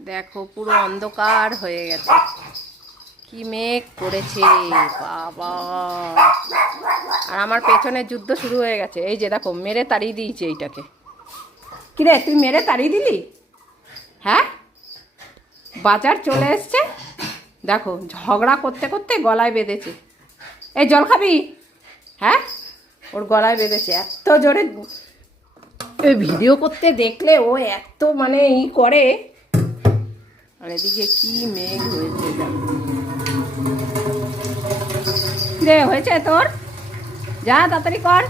দেখো, পুরো অন্ধকার হয়ে গেছে। কি মেঘ করেছে, বাবা। আর আমার পেছনে যুদ্ধ শুরু হয়ে গেছে। এই যে দেখো, মেরে তাড়িয়ে দিয়েছে এইটাকে। কিরে তুই মেরে তাড়িয়ে দিলি? হ্যাঁ? বাজার চলে এসছে। দেখো, ঝগড়া করতে করতে গলায় বেঁধেছে। এই, জল খাবি? হ্যাঁ? ওর গলায় বেঁধেছে। এত জোরে ভিডিও করতে দেখলে ও এত মানে ই করে। আর এদিকে কি মেঘ হয়েছে। রে হয়েছে তোর? যা তাড়াতাড়ি কর।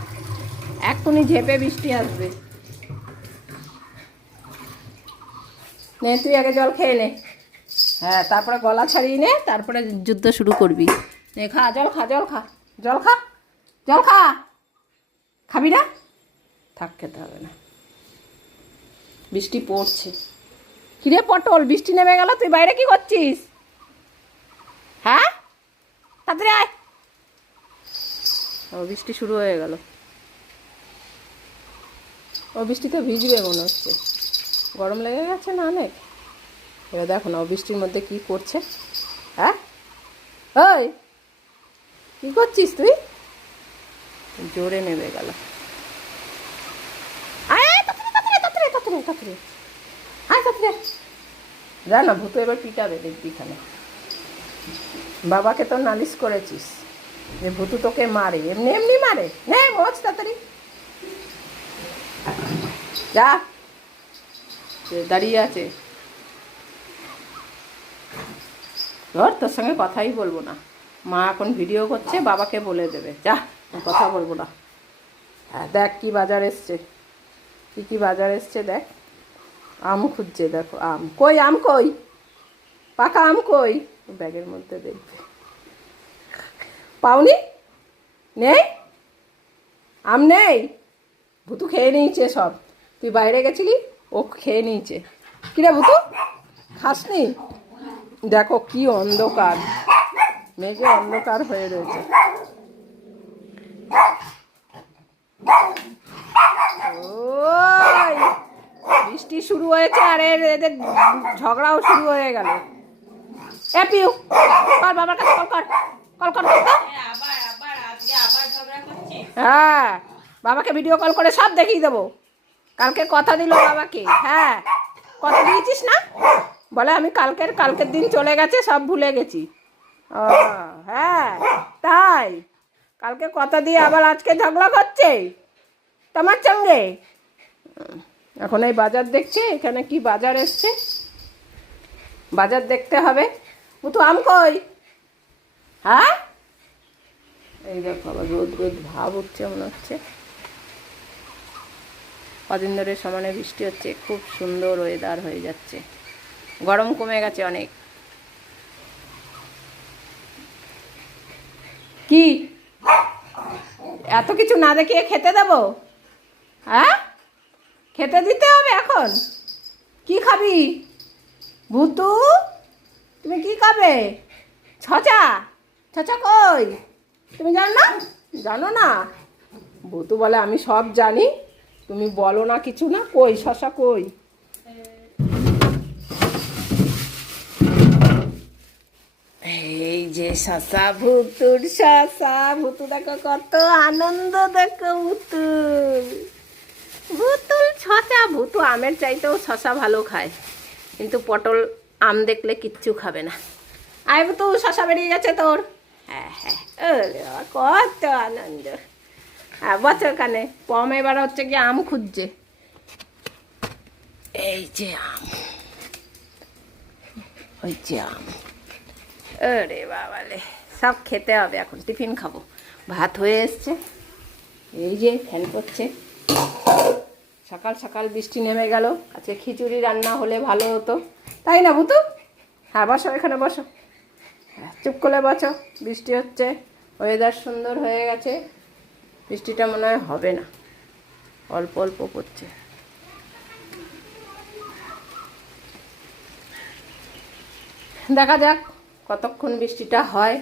এক্ষুনি ঝেপে বৃষ্টি আসবে। নে তুই আগে জল খেয়ে নে। হ্যাঁ তারপরে গলা ছাড়িয়ে নে তারপরে যুদ্ধ শুরু করবি। নে খা জল খা জল খা। জল খা জল খা। খাবি না? থাক খেতে হবে না। বৃষ্টি পড়ছে। কিরে পটল বৃষ্টি নেমে গেল তুই বাইরে কি করছিস? হ্যাঁ? তাড়াতাড়ি আয়। ও বৃষ্টি শুরু হয়ে গেল। ও বৃষ্টিতে ভিজবে মনে হচ্ছে। গরম লেগে গেছে না অনেক? এবার দেখো না ও বৃষ্টির মধ্যে কি করছে। হ্যাঁ? ওই কি করছিস তুই? জোরে নেমে গেল। আয় তাড়াতাড়ি, তাড়াতাড়ি, তাড়াতাড়ি, তাড়াতাড়ি। যা না ভূত এবার পিটাবে দেখবি এখানে। বাবাকে তো নালিশ করেছিস যে ভূতু তোকে মারে, এমনি এমনি মারে। নে মোচ তাড়াতাড়ি। যা। দাঁড়িয়ে আছে। ধর, তোর সঙ্গে কথাই বলব না। মা এখন ভিডিও করছে, বাবাকে বলে দেবে। যা কথা বলব না। হ্যাঁ দেখ কি বাজার এসছে। কি কি বাজার এসছে দেখ। আম খুঁজছে, দেখো, আম। কই আম কই? পাকা আম কই? ব্যাগের মধ্যে দেখবে। পাওনি? নেই? আম নেই? ভুতু খেয়ে নিয়েছে সব। তুই বাইরে গেছিলি? ও খেয়ে নিয়েছে। কিরে ভুতু? খাসনি? দেখো, কি অন্ধকার। মেঘে অন্ধকার হয়ে রয়েছে ওই বৃষ্টি শুরু হয়েছে আর এর এদের ঝগড়াও শুরু হয়ে গেল। এ পিউ, কর বাবার কাছে কল কর কল কর। হ্যাঁ বাবাকে ভিডিও কল করে সব দেখিয়ে দেবো। কালকে কথা দিল বাবাকে হ্যাঁ। কথা দিয়েছিস না? বলে আমি কালকের কালকের দিন চলে গেছে, সব ভুলে গেছি। ও হ্যাঁ তাই। কালকে কথা দিয়ে আবার আজকে ঝগড়া করছে তোমার সঙ্গে? এখন এই বাজার দেখছে, এখানে কি বাজার এসছে? বাজার দেখতে হবে। ও তো আম কই? হ্যাঁ? এই দেখো, আবার রোদ রোদ, ভাব উঠছে, মনে হচ্ছে। কদিন ধরে সমানে বৃষ্টি হচ্ছে, খুব সুন্দর ওয়েদার হয়ে যাচ্ছে। গরম কমে গেছে অনেক। কি? এত কিছু না দেখিয়ে খেতে দেবো? হ্যাঁ? খেতে দিতে হবে এখন? কি খাবি? ভুতু, তুমি কি খাবে? ছচা ছচা কই? তুমি জানো না? জানো না? ভুতু বলে, আমি সব জানি। তুমি বলো না কিছু না? কই, শশা কই? এই যে শশা, ভুতুর শশা। ভুতু দেখো কত আনন্দ, দেখো ভুতুর। ভুতুল শশা ভুতু আমের চাইতেও শশা ভালো খায়। কিন্তু পটল আম দেখলে কিচ্ছু খাবে না। আয় ভুতু শশা বেরিয়ে গেছে তোর। হ্যাঁ হ্যাঁ। কত আনন্দ। হ্যাঁ বছর কানে পম এবার হচ্ছে কি আম খুঁজছে। এই যে আম। ওই যে আম। আরে বাবালে সব খেতে হবে এখন। টিফিন খাব। ভাত হয়ে এসছে। এই যে ফ্যান করছে। সকাল সকাল বৃষ্টি নেমে গেল। আজকে খিচুড়ি রান্না হলে ভালো হতো। তাই না ভুতু হ্যাঁ বসো, এখানে বসো। চুপ করে বসো, বৃষ্টি হচ্ছে ওয়েদার সুন্দর হয়ে গেছে। বৃষ্টিটা মনে হয় হবে না। অল্প অল্প পড়ছে। দেখা যাক কতক্ষণ বৃষ্টিটা হয়।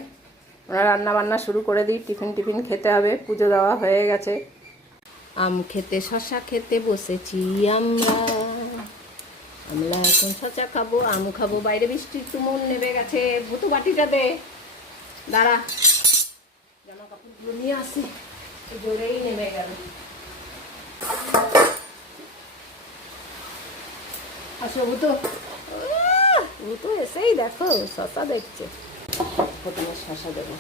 আমরা রান্না বান্না শুরু করে দিই, টিফিন টিফিন খেতে হবে, পুজো দেওয়া হয়ে গেছে। আম খেতে শশা খেতে বসেছি আমরা। আমরা এখন শশা খাব, আম খাব, বাইরে বৃষ্টির তুমুল নেমে গেছে, ভুতু বাটিটা দে দাঁড়া জামা কাপড়গুলো নিয়ে আসি জোরেই নেমে গেল। আসো ভুতু। ভুতু এসেই দেখো শশা দেখছে। প্রথমে শশা দেবো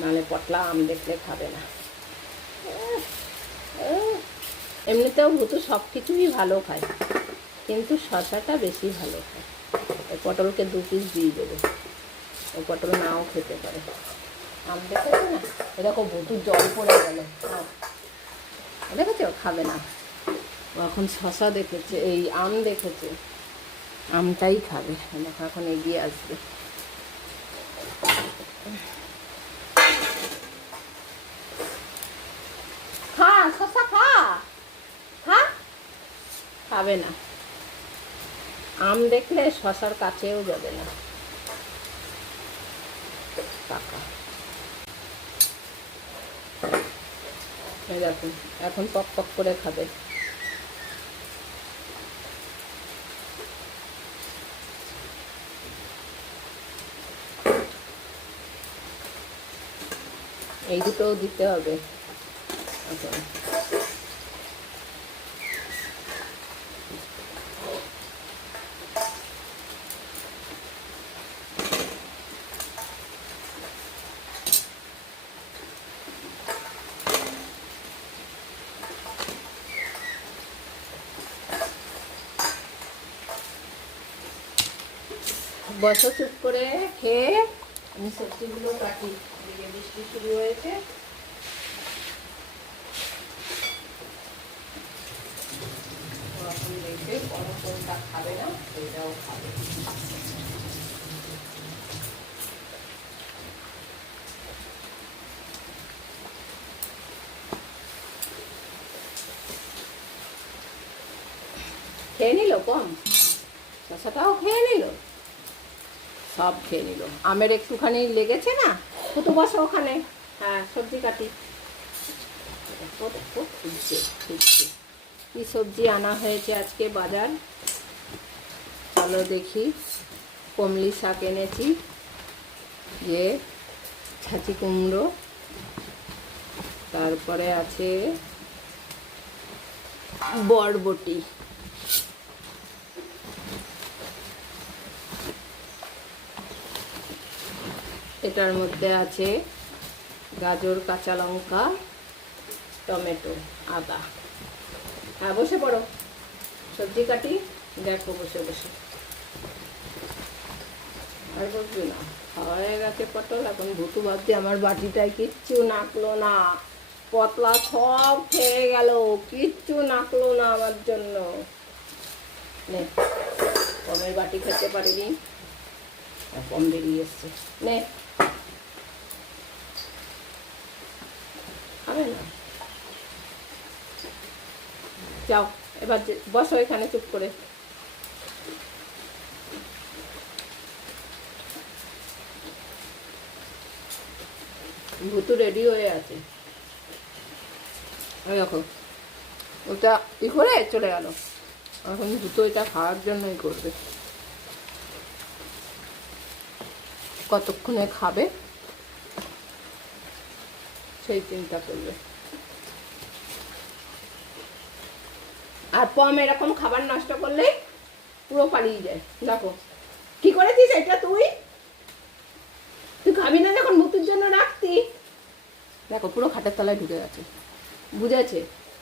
নাহলে পটলা আম দেখলে খাবে না। এমনিতেও ভুতু সব কিছুই ভালো খায়, কিন্তু শশাটা বেশি ভালো খায়। এই পটলকে দু পিস দিয়ে দেবে। ওই পটল নাও খেতে পারে। আম দেখেছ না? এরকম ভুতুর জল পড়ে গেল। দেখেছ? খাবে না। ও এখন শশা দেখেছে, এই আম দেখেছে। আমটাই খাবে। দেখো, এখন এগিয়ে আসবে খা শশা খা খা খাবে না। আম দেখলে শশার কাছেও যাবে না। দেখুন এখন পক পক করে খাবে। এই দুটোও দিতে হবে। এখন বসো, চুপ করে খেয়ে আমি সবজিগুলো কাটি। বৃষ্টি শুরু হয়েছে। খাবে না খাবে। খেয়ে নিল কম? শশাটাও খেয়ে নিল? সব খেয়ে নিল। আমের একটুখানি লেগেছে না? ফুটো বসো ওখানে। হ্যাঁ সবজি কাটি। খুঁজছে খুঁজছে কী সবজি আনা হয়েছে আজকে বাজার? চলো দেখি। কমলি শাক এনেছি। যে ছাঁচি কুমড়ো। তারপরে আছে বরবটি। এটার মধ্যে আছে গাজর, কাঁচা লঙ্কা, টমেটো, আদা। হ্যাঁ বসে পড়ো। সবজি কাটি, দেখো বসে বসে। আর বসবে না। হয়ে গেছে পটল, এখন ভুতু ভাবছি আমার বাটিটায় কিচ্ছু নাকলো না। পতলা সব খেয়ে গেল। কিচ্ছু নাকলো না আমার জন্য। নে, কমের বাটি খেতে পারিনি। কম বেরিয়ে এসছে। নে খাবে না যাও, এবার বসো এখানে চুপ করে। ভুতু রেডি হয়ে আছে। দেখো, ওটা ই করে চলে গেল। এখন ভুতু এটা খাওয়ার জন্যই করবে। কতক্ষণে খাবে? সেই চিন্তা করবে। আর পম এরকম খাবার নষ্ট করলেই পুরো পালিয়ে যায়। দেখো, কি করেছিস এটা তুই? তুই খাবি না যখন মুতুর জন্য রাখতি। দেখো, পুরো খাটের তলায় ঢুকে গেছে। বুঝেছে?